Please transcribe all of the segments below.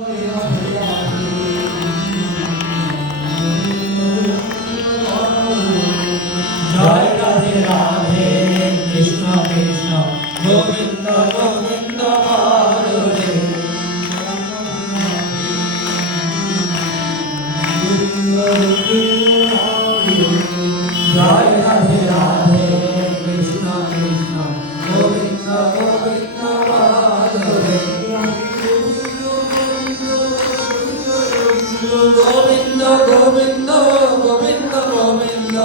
জয় রাধে রাধে কৃষ্ণ কৃষ্ণ গোবিন্দ গোবিন্দ হরে জয় রাধে রাধে কৃষ্ণ কৃষ্ণ গোবিন্দ গোবিন্দ হরে গোবিন্দ গোবিন্দ গোবিন্দ গোবিন্দ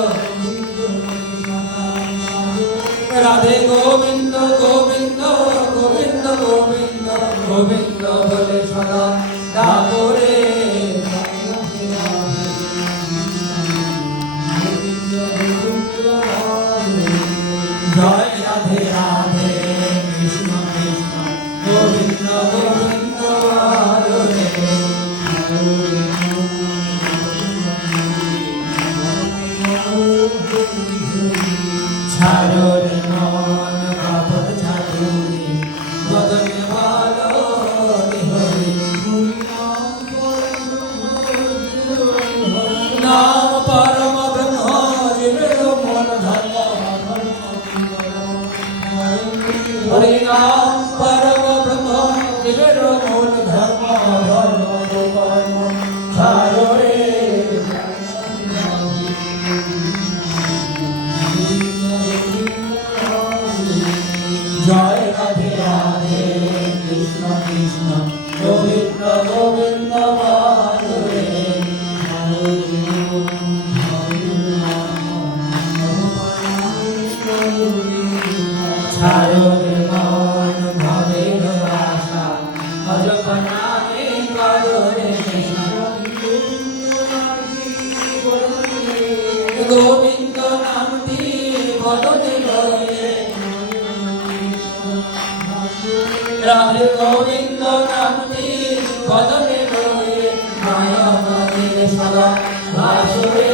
রাধে গোবিন্দ গোবিন্দ গোবিন্দ গোবিন্দ গোবিন্দ বলে সদা ডাকরে জয় রাধে রাধে কৃষ্ণ কৃষ্ণ গোবিন্দ গোবিন্দ হরে ছাড়ো রে মন কাপড় ছাড়ুনি বদনে ভালো হরি নাম পরম ব্রহ্ম জীবের মন ধর্ম হরি নাম পরম ব্রহ্ম জীবের মন ধর্ম ছাড়ো রে জয় রাধে রাধে কৃষ্ণ কৃষ্ণ গোবিন্দ গোবিন্দ হরে ছাড়ো রে মন ভবের আশা অজপনামে করো রে গোবিন্দ নামটি বদনে লয়ে রাধে গোবিন্দ নামটি বদনে লয়ে মায়া মনে সদা ভাসুরে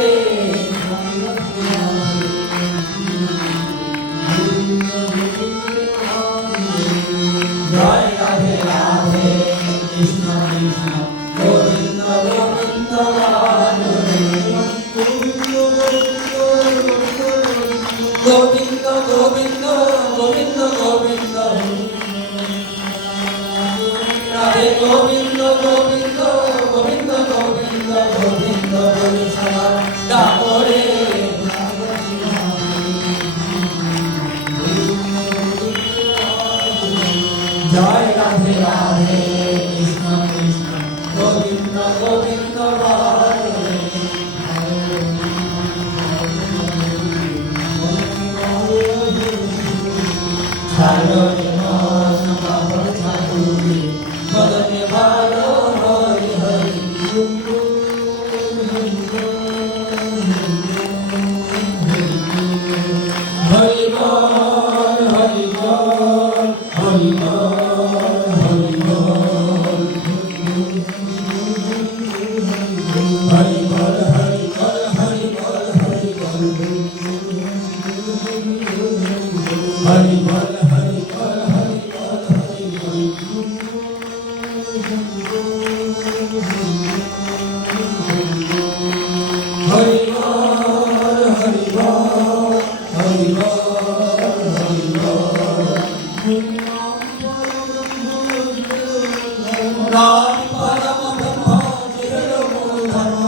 জয় রাধে রাধে কৃষ্ণ কৃষ্ণ গোবিন্দ গোবিন্দ হরে গোবিন্দ গোবিন্দ গোবিন্দ গোবিন্দ রাধে গোবিন্দ গোবিন্দ গোবিন্দ গোবিন্দ গোবিন্দ বলে সদা ডাকরে জয় রাধে রাধে কৃষ্ণ কৃষ্ণ গোবিন্দ গোবিন্দ হরে ছাড়ো রে মন কাপড় ছাড়ুনি বদনে ভালো হরি হরি হরি বল হরি বল হরি বল হরি বল হরি বল হরি বল হরি বল হরি বল হরি বল হরি বল হরি বল হরি নাম পরম ব্রহ্ম জীবের মূল ধর্ম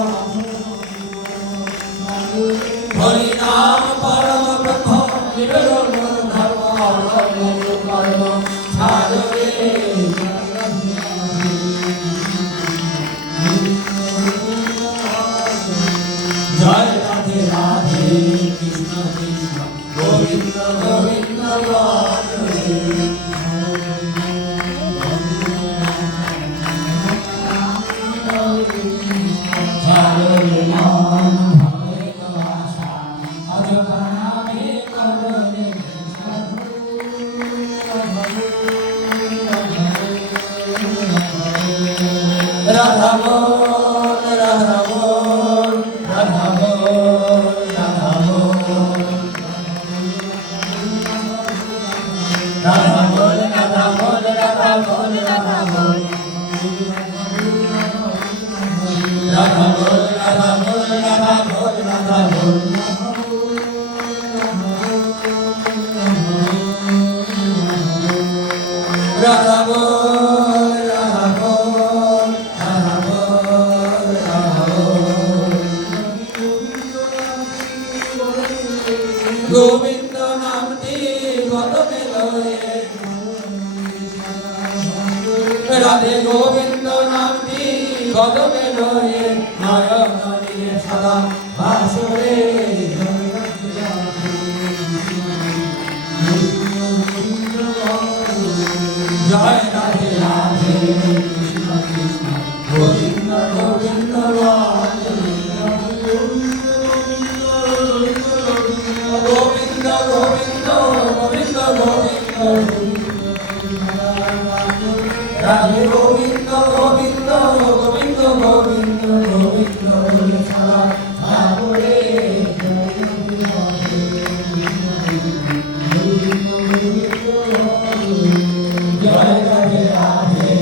হরি নাম পরম ব্রহ্ম জীবের মূল ধর্ম কর্ম ছাড়ো রে জয় রাধে রাধে কৃষ্ণ কৃষ্ণ গোবিন্দ গোবিন্দ হরে ছাড়ো রে মন ভবের আশা অজপনামে করো রে রাধা মোহন রাধা মোহন রাধা মোহন রাধা মোহন রাধা মোহন রাধা মোহন রাধা মোহন রাধা মোহন রাধা বল রাধা বল রাধা বল রাধা বল রাধা বল রাধা বল রাধা বল রাধা বল গোবিন্দ নামটি বদনে লয়ে রাধে গোবিন্দ নামটি বদনে লয়ে নয়ন নিয়ে সদা ভাসরে জয় রাধে রাধে কৃষ্ণ কৃষ্ণ গোবিন্দ গোবিন্দ রাধে গোবিন্দ গোবিন্দ গোবিন্দ গোবিন্দ রাধে গোবিন্দ গোবিন্দ গোবিন্দ গোবিন্দ গোবিন্দ সারা ভাবরে জয় রাধে রাধে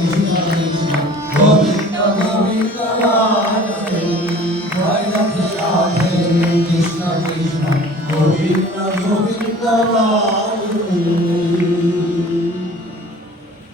কৃষ্ণ কৃষ্ণ গোবিন্দ গোবিন্দ রাধে জয় রাধে রাধে কৃষ্ণ কৃষ্ণ গোবিন্দ